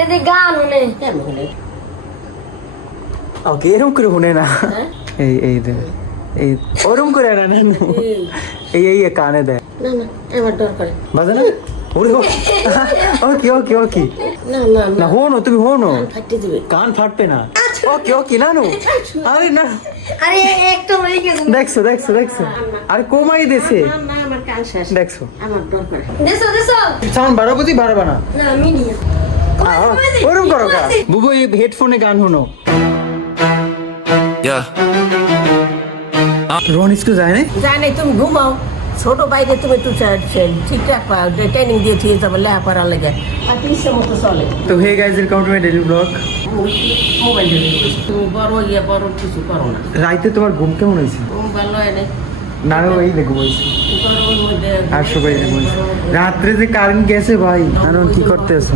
এটা দিয়ে গান শুনে কেমন হলে ওকে এরকম করে শুনে না এই এই দে এই ওরকম করে না না না। এই এই কানে দেয় না না আমার ডর করে বাজে না ওরে ওকে ওকে ওকে না না না হনো তুমি হনো ফাটি দিবে কান ফাটবে না ওকে ওকে না নো আরে না আরে একটা হয়ে গেছে দেখছো দেখছো দেখছো আরে কমাই দিয়েছে না না আমার কান শেষ দেখছো আমার ডর করে দেশো দেশো সাউন্ড বাড়াবো বাড়াবা না না মিডিয়াম ওরকম করো কা বুবু এই হেডফোনে গান শোনো রোহন স্কুল যায় না জানে তুমি ঘুমাও ছোট বাইরে তুমি একটু ঠিকঠাক ট্রেনিং দিয়ে ঠিক যাবে লেখাপড়া লেগে আর তিনশো মতো চলে তো hey guys welcome to my daily blog mobile তুমি বড় ইয়ে বড় কিছু করো না রাইতে তোমার ঘুম কেমন হয়েছে ভালো হয় না নানু এই দেখো বলছি আর সবাই বলছে রাত্রে যে কারেন্ট গেছে ভাই নানু কি করতে আছো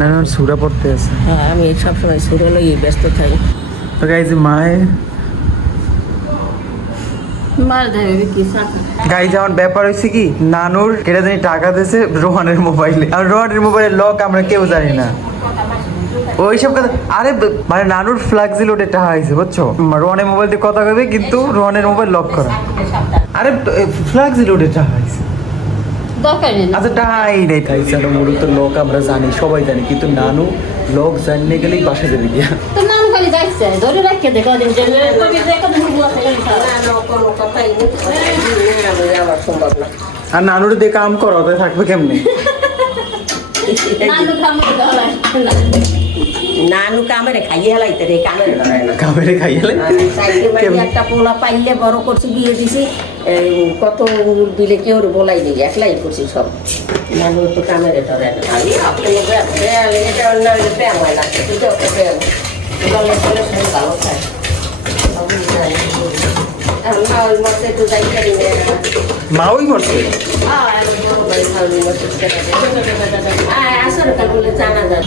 নানু সুরা পড়তে আছে হ্যাঁ আমি সবসময় সুরে লইয়ে ব্যস্ত থাকি তো গাইজ মায়ের মার দেবে কি গাইজ আমার ব্যাপার হয়েছে কি নানুর কেটে জানি টাকা দিয়েছে রোহানের মোবাইলে আর রোহানের মোবাইলের লক আমরা কেউ জানি না ওইসব কথা আরে মানে নানুর ফ্ল্যাক্সি লোডে টাকা হয়েছে বুঝছো রোহানের মোবাইল দিয়ে কথা কবে কিন্তু রোহানের মোবাইল লক করা আরে ফ্ল্যাক্সি লোডে টাকা হয়েছে আচ্ছা টাকাই নেই তাই চলো মূলত লোক আমরা জানি সবাই জানি কিন্তু নানু লোক জানলে গেলেই বাসা যাবে গিয়া তো নাম খালি যাইছে ধরে রাখতে দেখো দিন যে কবি দেখো দিন আমার সম্ভব না আর নানুর দিয়ে কাম করো তাই থাকবে কেমনে নানু খামু দাও নানু কামেরে খাইয়ে হেলাইতে রে কামেরে লড়াই না কামেরে খাইলে একটা পোলা পাইলে বড় করছি বিয়ে দিছি কত দিলে কেউ বলাই নেই একলাই করছি সব নানু তো কামেরে ধরে না আমি আপনার এটা অন্য প্রেম হয় না কিন্তু একটা প্রেম বলে চলে সব ভালো খায় মা ওই মরছে একটু যাই করি মা ওই মরছে আসলে কাল বলে জানা যায়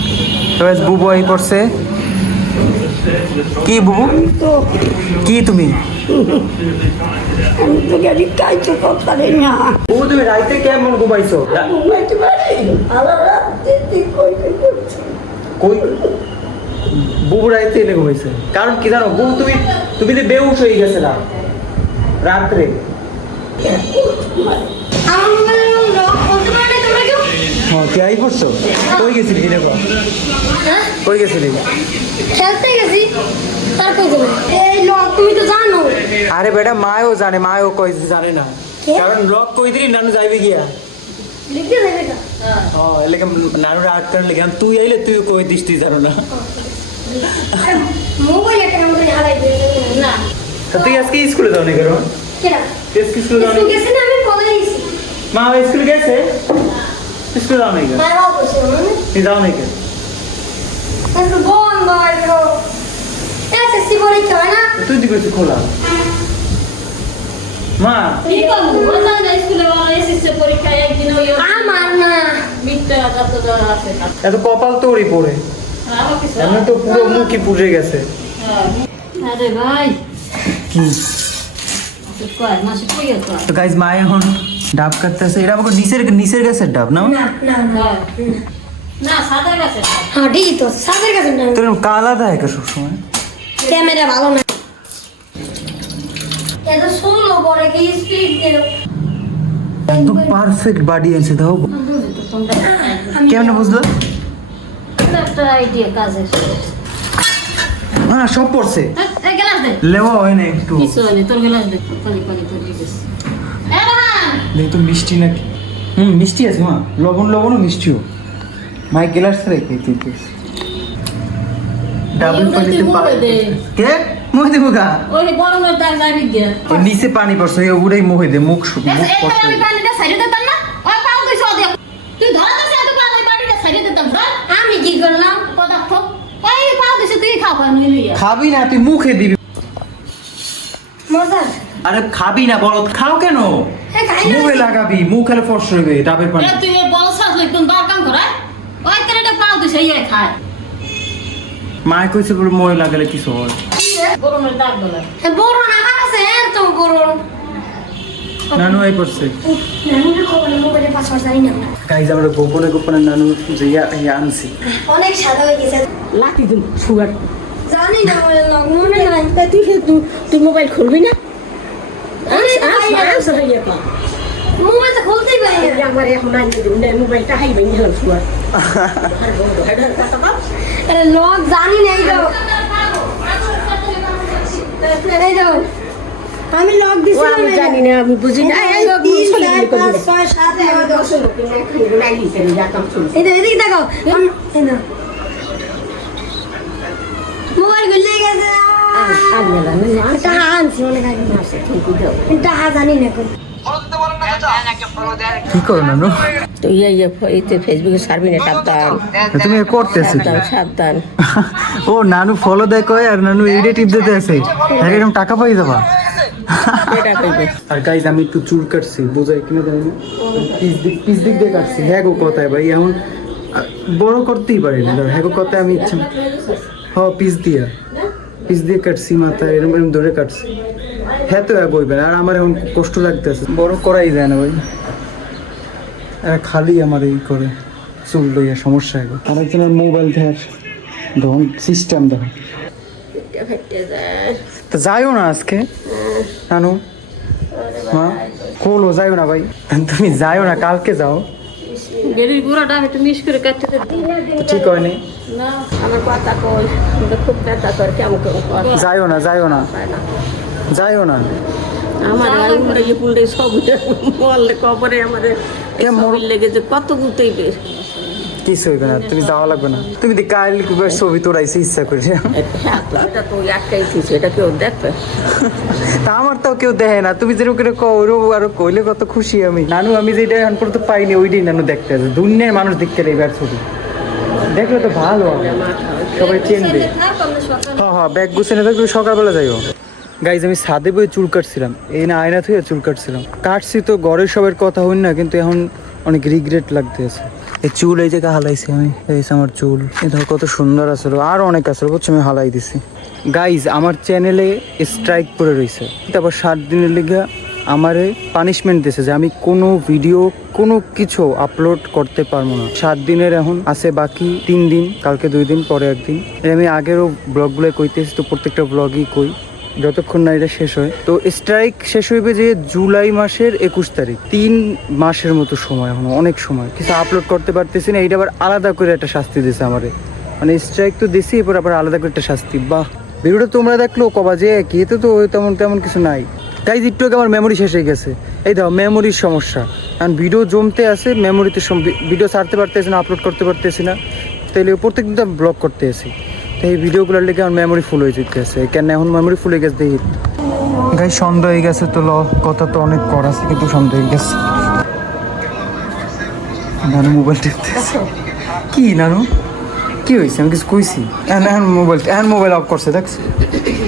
তো বুবু এই পড়ছে কি বুবু কি তুমি বুবু তুমি রাইতে কেমন ঘুমাইছো কই বুবু রাইতে এনে ঘুমাইছে কারণ কি জানো বুবু তুমি তো বেহুশ হয়ে গেছে না রাত্রে আমার মোবাইলে লক বলতে পারে তোমরা কেউ হ্যাঁ কে আই পড়ছো কই গেছিলি কি দেখো হ্যাঁ কই গেছিলি খেলতে গেছি তার কই যাবে এই লক তুমি তো জানো আরে বেটা মায়ও জানে মায়ও কই জানে না কে? কারণ লক কই দিলি নানু যাইবে গিয়া লিখতে দেবে এটা এলাকা নানুর আট কারণ লিখাম তুই আইলে তুই কই দিস তুই জানো না মোবাইল একটা আমাকে হারাই দিয়েছে না তো তুই আজকে স্কুলে যাও না কেন কেডা আজকে স্কুলে যাও না তুই গেছিস না আমি বলে দিয়েছি মা স্কুলে গেছে স্কুলে যাও না কেন মায়ের বাবা বলছে মানে তুই যাও না কেন আজকে বন্ধ হলো এসএসসি পরীক্ষা হয় না তুই দি কইছিস খোলা মা কি করব ওটা না স্কুলে বলা এসএসসি পরীক্ষা একদিন ওই আমার না মিথ্যা যত যা আছে এত কপাল তোরই পড়ে আমার কিছু এমন তো পুরো মুখই পুড়ে গেছে আরে ভাই কি কয় মাসে কই তো তো গাইস মা এখন ডাব কাটতেছে এটা আমাকে নিচের গাছের ডাব না না না না না সাদা গাছে হ্যাঁ ঠিকই তো সাদের কাছে না তোর কালা দেয় কে সবসময় ক্যামেরা ভালো না এত স্লো পরে কি স্পিড দিল একদম পারফেক্ট বাডি আছে দাও কেমনে বুঝলো একটা আইডিয়া কাজের হ্যাঁ সব পড়ছে এই গ্লাস দে লেওয়া হয় না একটু কিছু হয়নি তোর গ্লাস দে পানি পানি তোর দিকে দেখ তো মিষ্টি নাকি মিষ্টি আছে মা লবণও মিষ্টিও মাই গ্লাস রেখে তুই ডাবল পানিতে কে মুখ দেবো গা ওই বড় নয় দাগ যাবি গিয়া ওই নিচে পানি পড়ছে ওই উড়াই মুখে দে মুখ মুখ পড়ছে আমি পানিটা সাইডে দিতাম না ওই পাও তুই সদ তুই ধরা তো এত পানি পানিটা সাইডে দিতাম স্যার আমি কি করলাম পদার্থ ওই পাও দিছে তুই খাও পানি লইয়া খাবি না তুই মুখে দিবি মজা আরে খাবি না বল খাও কেন হ্যাঁ খাই না মুখে লাগাবি মুখ খেলে ফর্স হইবে ডাবের পানি তুই বল সাজ লই কোন বার কাম করে ওই তেরেটা পাও দিছে ইয়ে খায় মায় কইছে বলে মই লাগালে কিছু হয় গরমের দাগ বলে বড় না আছে তো বড় নানু আই পড়ছে নানুর খবর মোবাইলের পাসওয়ার্ড জানি না আমরা। গাইজ আমরা গোপনে গোপনে নানু যে ইয়া আনছি অনেক সাদা হয়ে গেছে লাঠি দিন সুগার জানি না মোবাইলের লক মনে নাই তা তুই মোবাইল খুলবি না মোবাইল তো খুলতেই পারি না আমার এখন মোবাইলটা হাইবে গেলাম সুগার আরে লক জানি না এই দাও এই দাও আমি লক দিছিলাম আমি জানি না আমি বুঝি না এই দাও 3 4 5 6 7 8 10 এই দাও এদিকে তাকাও এই দাও মোবাইল গুলে গেছে টাকা আনছি অনেক আগে টাকা জানি না এখন কি করো নানু তো এতে ফেসবুকে সার্বি না সাবধান তুমি এ করতেছো কি? সাবধান ও নানু ফলো দেয় কয় আর নানু টিপ দিতে আছে আর এরকম টাকা পাই যাবা এটা কইবে আর গাইজ আমি একটু চুল কাটছি বোঝাই কিনা জানি না পিস দিক দিয়ে কাটছি হ্যাঁ গো কথায় ভাই এখন বড় করতেই পারি না হ্যাঁ গো কথায় আমি ইচ্ছা পিস দিয়ে কাটছি মাথা এরকম এরকম ধরে কাটছি হ্যাঁ তো বইবেন আর আমার এখন কষ্ট লাগতেছে বড় করাই যায় না ভাই আর খালি আমার এই করে চুল লইয়া সমস্যা এখন আরেকজনের মোবাইল ধর ধরুন সিস্টেম দেখো তো যাইও না আজকে নানু মা কোলো যাইও না ভাই তুমি যাইও না কালকে যাও বেরির গুঁড়াটা আমি একটু মিস করে কাটতে তো ঠিক হয়নি না আমার কথা কই খুব ব্যথা করে কেমন করে যাইও না যাইও না আমার উল্টে পুল্টে সব মরলে কবরে আমার মরল লেগেছে কত গুতেই বেশ কিছু হইবে না তুমি যাওয়া লাগবে না তুমি দি কাল ছবি তোলাইছে ইচ্ছা করে এটা তো একটাই কিছু এটা কেউ দেখবে তা আমার তাও কেউ দেখে না তুমি যেরকম করে কৌরব আরো কইলে কত খুশি আমি নানু আমি যেটা এখন পর্যন্ত পাইনি ওইটাই নানু দেখতে আছে দুনিয়ার মানুষ দেখতে এবার ছবি দেখলে তো ভালো হবে সবাই চিনবে হ্যাঁ ব্যাগ গুছিয়ে নেবে তুমি সকালবেলা যাইও গাইজ আমি ছাদে বই চুল কাটছিলাম এই না আয়না থেকে চুল কাটছিলাম কাটছি তো ঘরের সবার কথা হই না কিন্তু এখন অনেক রিগ্রেট লাগতেছে এই চুল এই জায়গায় হালাইছি আমি এই আমার চুল এটা কত সুন্দর আসলো আর অনেক আসলো বুঝছো আমি হালাই দিছি গাইজ আমার চ্যানেলে স্ট্রাইক পড়ে রয়েছে তারপর 7 দিনের লিগে আমারে পানিশমেন্ট দিয়েছে যে আমি কোনো ভিডিও কোনো কিছু আপলোড করতে পারবো না 7 দিনের এখন আছে বাকি 3 দিন কালকে 2 দিন পরে একদিন আমি আগেরও ব্লগগুলো কইতেছি তো প্রত্যেকটা ব্লগই কই যতক্ষণ না এটা শেষ হয় তো স্ট্রাইক শেষ হইবে যে জুলাই মাসের 21 তারিখ 3 মাসের মতো সময় এখন অনেক সময় কিছু আপলোড করতে পারতেছি না এইটা আবার আলাদা করে একটা শাস্তি দিয়েছে আমারে মানে স্ট্রাইক তো দিছি এরপর আবার আলাদা করে একটা শাস্তি বাহ ভিডিওটা তোমরা দেখলো কবা যে কি এতে তো তেমন কিছু নাই গাইজ একটু আগে আমার মেমোরি শেষ হয়ে গেছে এই দাও মেমোরির সমস্যা কারণ ভিডিও জমতে আছে মেমোরিতে ভিডিও ছাড়তে পারতেছি না আপলোড করতে পারতেছি না তাইলে প্রত্যেক দিন ব্লগ করতে আসি তো এই ভিডিওগুলোর লেগে আমার মেমোরি ফুল হয়ে যেতে আছে কেন এখন মেমোরি ফুল হয়ে গেছে দেখি গাই সন্দেহ হয়ে গেছে তো কথা তো অনেক কর আছে কিন্তু সন্দেহ হয়ে গেছে নানু মোবাইল টিপতেছে কি নানু কি হয়েছে আমি কিছু কইছি এখন মোবাইল অফ করছে দেখছি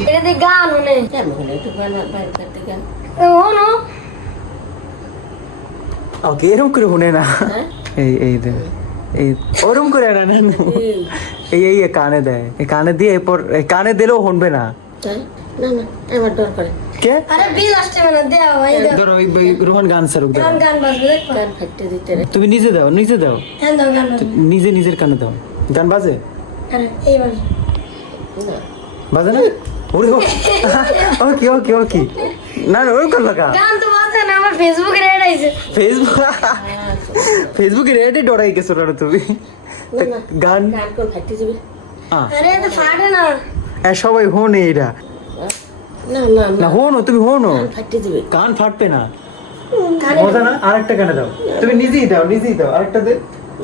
এটা দিয়ে গান শুনে কেমন একটু গান বাইরে করতে গান হনো ওকে এরকম করে শুনে না এই দে এই ওরকম করে না না এই কানে দেয় এই কানে দিয়ে এরপর কানে দিলেও শুনবে না না আমার ডর করে কে আরে বিল আসছে মানে দেও ভাই দেও ধরো ওই রোহন গান সারুক দাও গান বাজবে দেখো গান ফাটতে দিতে রে তুমি নিজে দাও হ্যাঁ দাও গান বাজবে নিজের কানে দাও গান বাজে আরে এই বাজবে না বাজে না ওরে ওকে না ওই করলো কা গান তো বাজে না আমার ফেসবুকে রেড আইছে ফেসবুকে রেডে ডরাই গেছো না তুমি গান গান কোন ফাটতে যাবে আরে তো ফাটে না সবাই হোনে এরা না হোনো তুমি হোনো ফাটতে যাবে কান ফাটবে না মজা না আরেকটা গানে দাও তুমি নিজেই দাও আরেকটা দে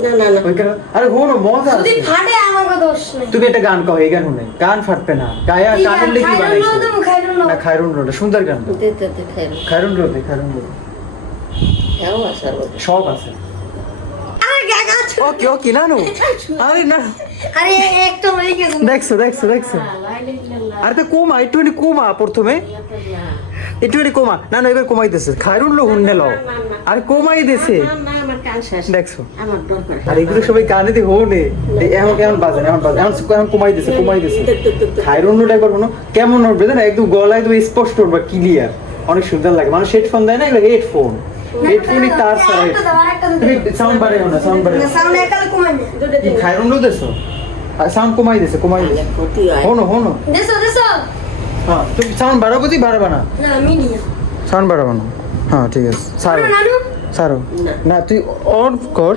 না ওই গান আরে হোনো মজা যদি আছে ফাটে আমাকে দোষ নেই তুমি একটা গান কও এই গান শুনে গান ফাটবে না গায়া কানের লেগে বানাইছো না খায়রুন রোড সুন্দর গান দাও। দিতে খাই খায়রুন রোড কেউ আসার সব আছে আরে গাগা ওকে নানু আরে না আরে একটা হয়ে গেছে দেখছো আরে তো একটুখানি কমা প্রথমে একটুখানি কমা না এবার কমাইতেছে খায়রুন লো হুন্নে লও আর কমাই দিছে না আমার কান শেষ দেখছো আমার ডর করে আর এগুলো সবাই কানে দিয়ে হোনে এখন বাজে এখন কমাই দিছে খায়রুন লোটা একবার কেমন উঠবে না একদম গলায় একদম স্পষ্ট উঠবে ক্লিয়ার অনেক সুন্দর লাগে মানুষ হেডফোন দেয় না এগুলো হেডফোন হেডফোনই তার ছাড়া তুমি সাউন্ড বাড়াইও না সাউন্ড বাড়াইও সাউন্ড একালে কমাই দে কি খাইরুন লো দেছো সাউন্ড কমাই দিছে ক্ষতি হয় হনো দেছো হ্যাঁ তুমি সাউন্ড বাড়াবো কি বাড়াবা না না মিডিয়াম সাউন্ড বাড়াবো না হ্যাঁ ঠিক আছে সারো নানু সারো না তুই অন কর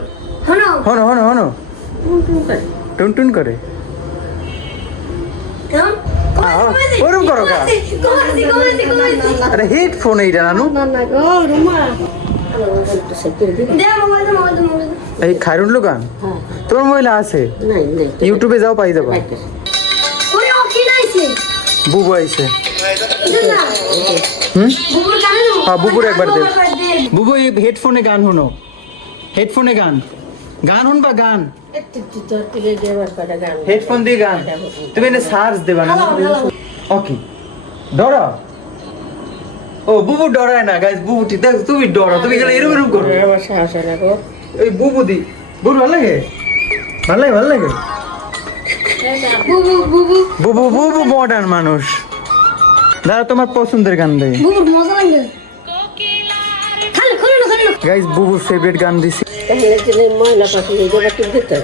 হনো টুন করে ওরম করো কা আরে হেডফোন এইটা নানু এই খাইরুন লোকান তোমার মহিলা আছে ইউটিউবে যাও পাই যাবা বুবু আইছে হ্যাঁ বুবুর একবার দে বুবু এই হেডফোনে গান শোনো হেডফোনে গান শুনবা গান হেডফোন দিয়ে গান তুমি এনে সার্চ দেবা না ওকে ডরা ও বুবু ডরায় না গাইস বুবু ঠিক দেখ তুমি ডরা তুমি গেলে এরকম করো আমার সাহস হয় না গো এই বুবু বুবু ভালো লাগে বুবু মডার্ন মানুষ দাঁড়া তোমার পছন্দের গান দেয় গাইস বুবুর ফেভারিট গান দিছি তাহলে ময়লা পাখি এই জায়গা টিপ দিতে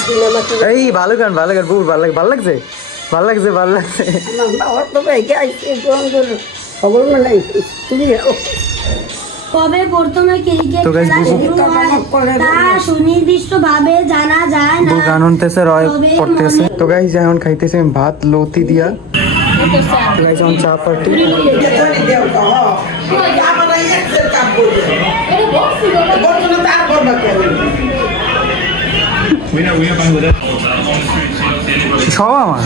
সিনেমা এই ভালো গান বুবুর ভালো লাগছে খবর নাই তুমি কবে প্রথমে ক্রিকেট তো guys, খেলা বুবু- শুরু হয় তা সুনির্দিষ্টভাবে জানা যায় না। বুবু গান শুনতেছে রয় তবে পড়তেছে মনে- তো গাইস এখন খাইতেছে ভাত লতি দিয়া তো গাইস এখন চা পার্টি সব আমার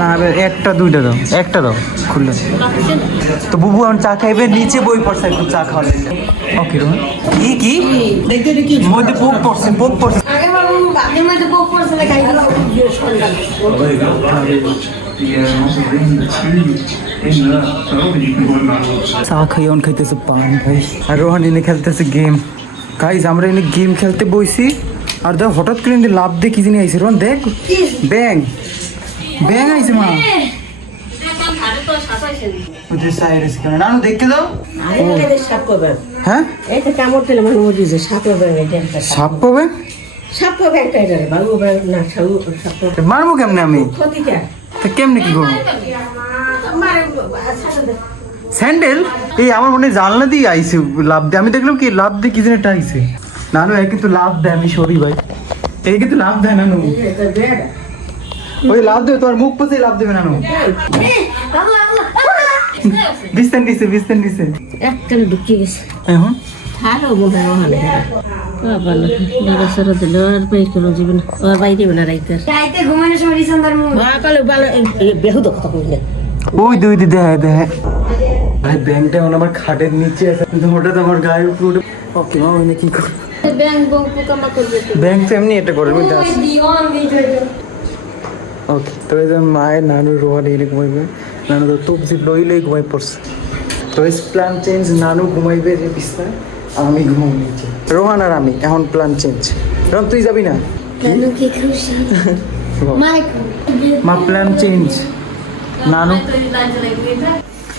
না একটা দুইটা দাও খুললে তো বুবু এখন চা খাইবে নিচে বই পড়ছে একটু চা খাওয়া ওকে রোহন কি মধ্যে পোক পড়ছে আগে বাবু বাপের মধ্যে পোক পড়ছে না, খাই দিল। চা খাই অন খাইতেছে পান ভাই আর রোহান এনে খেলতেছে গেম গাইজ আমরা এনে গেম খেলতে বইছি আর দেখ হঠাৎ করে এনে লাভ দিয়ে কি জিনিস আইছে রোহান দেখ ব্যাং আইছে মা নানু দেখতে দাও সাপ পাবে হ্যাঁ এইটা কামড় দিলে মানে মরে যায় সাপ পাবে সাপ পাবে সাপ পাবে একটা এটা বাবু না সাপ পাবে মারবো কেমনে আমি ক্ষতি কে তা কেমনে কি করবো স্যান্ডেল এই আমার মনে হয় জানলা দিয়ে আইছে লাভ দিয়ে আমি দেখলাম কি লাভ দিয়ে কি যেন একটা আইছে নানু এ কিন্তু লাভ দেয় আমি সরি ভাই এই কিন্তু লাভ দেয় নানু ওই লাভ দেবে তোমার মুখ পথে লাভ দেবে নানু বিস্তান নিছে একটা ঢুকিয়ে গেছে এখন ভালো মনে হয় বাবা না নড়াচড়া দিল আর পাই কোনো জীবন আর বাইরে না রাইতে রাইতে ঘুমানোর সময় রিসান্দার মুখ। সকালে ভালো বেহুদ কথা কইলে ওই দুই দেয় ভাই ব্যাংকটা এখন আমার খাটের নিচে আছে কিন্তু হঠাৎ আমার গায়ের উপরে উঠে ওকে মা ওই কি করবো ব্যাংক তো এমনি এটা করে মধ্যে আছে ওকে তো এই যে মায়ের নানুর রোহান এনে ঘুমাইবে নানু তো তবজি লই ঘুমাই পড়ছে তো এই প্ল্যান চেঞ্জ নানু ঘুমাইবে যে বিছনায় আমি ঘুমাবো নিচে রোহান আর আমি এখন প্ল্যান চেঞ্জ রোহান তুই যাবি না নানু কি খুশি মাইক মা প্ল্যান চেঞ্জ নানু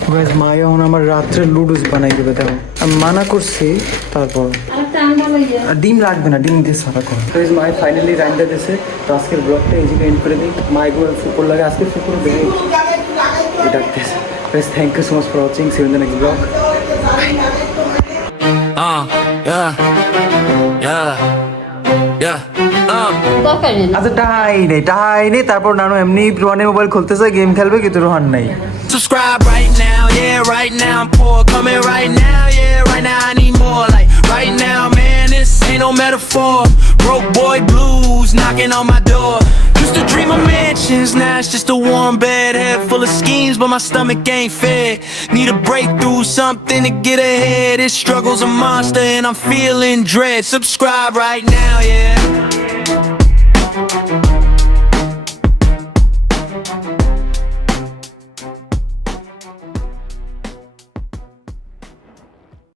গাইস মা এখন আমার রাত্রে লুডুস বানাই দেবে দেখো আমি মানা করছি তারপর আরেকটা আন্ডা লইয়া আর ডিম লাগবে না ডিম দিয়ে সারা করো গাইস মা ফাইনালি রান্না দিয়েছে তো আজকের ব্লগটা এই জায়গায় এন্ড করে দিই মা একবার ফুকুর লাগে আজকে ফুকুর দেখে ডাকতেছে guys thank you so much for watching see you in the next blog আচ্ছা টাহাই নেই তারপর নানু এমনি রোহানের মোবাইল খুলতেছে গেম খেলবে কিন্তু রোহান নাই Subscribe right now, yeah, right now I'm poor, coming right now, yeah, right now I need more, like, right now, man, this ain't no metaphor, broke boy blues knocking on my door, used to dream of mansions, now it's just a warm bed, head full of schemes, but my stomach ain't fed, need a breakthrough, something to get ahead, this struggle's a monster and I'm feeling dread, subscribe right now, yeah.